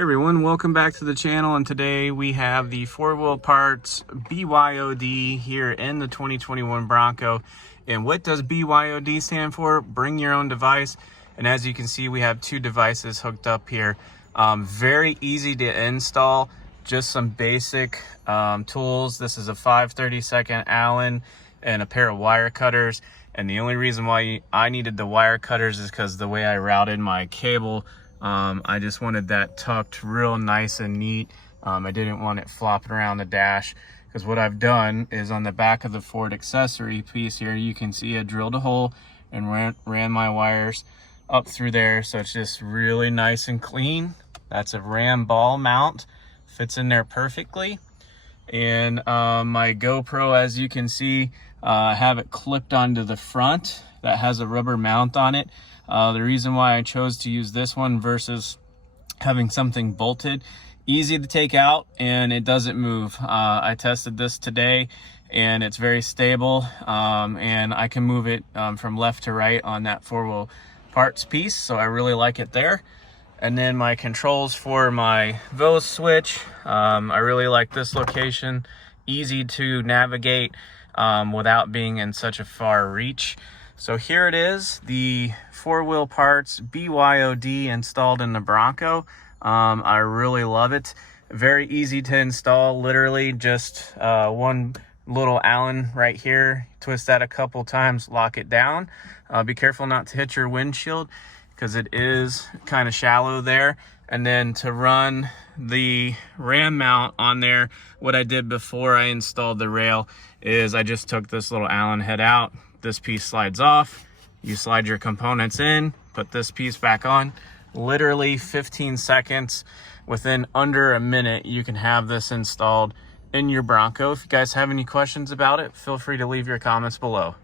Hey everyone, welcome back to the channel, and today we have the 4 Wheel Parts BYOD here in the 2021 Bronco. And what does BYOD stand for? Bring your own device. And as you can see, we have two devices hooked up here. Very easy to install, just some basic tools. This is a 5/32 Allen and a pair of wire cutters. And the only reason why I needed the wire cutters is because the way I routed my cable, I just wanted that tucked real nice and neat. I didn't want it flopping around the dash, because what I've done is on the back of the Ford accessory piece here, you can see I drilled a hole and ran my wires up through there, so it's just really nice and clean. That's a ram ball mount, fits in there perfectly. And my GoPro, as you can see, I have it clipped onto the front. That has a rubber mount on it. The reason why I chose to use this one versus having something bolted, easy to take out and it doesn't move. I tested this today and it's very stable, and I can move it from left to right on that 4 Wheel Parts piece, so I really like it there. And then my controls for my Voswitch, I really like this location, easy to navigate without being in such a far reach. So here it is, the 4 Wheel Parts BYOD installed in the Bronco. I really love it. Very easy to install, literally just one little Allen right here. Twist that a couple times, lock it down. Be careful not to hit your windshield, because it is kind of shallow there. And then to run the ram mount on there, what I did before I installed the rail is I just took this little Allen head out. This piece slides off, you slide your components in, put this piece back on. Literally 15 seconds, within under a minute, you can have this installed in your Bronco. If you guys have any questions about it, feel free to leave your comments below.